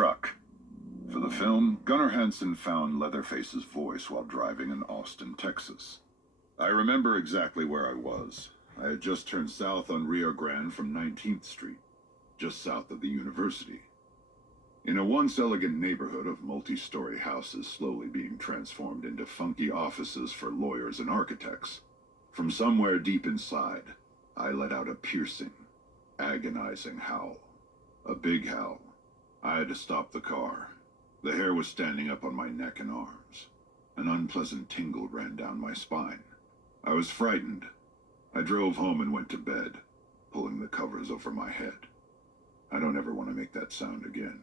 truck. For the film, Gunnar Hansen found Leatherface's voice while driving in Austin, Texas. I remember exactly where I was. I had just turned south on Rio Grande from 19th Street, just south of the university. In a once elegant neighborhood of multi-story houses slowly being transformed into funky offices for lawyers and architects, from somewhere deep inside, I let out a piercing, agonizing howl. A big howl. I had to stop the car. The hair was standing up on my neck and arms. An unpleasant tingle ran down my spine. I was frightened. I drove home and went to bed, pulling the covers over my head. I don't ever want to make that sound again.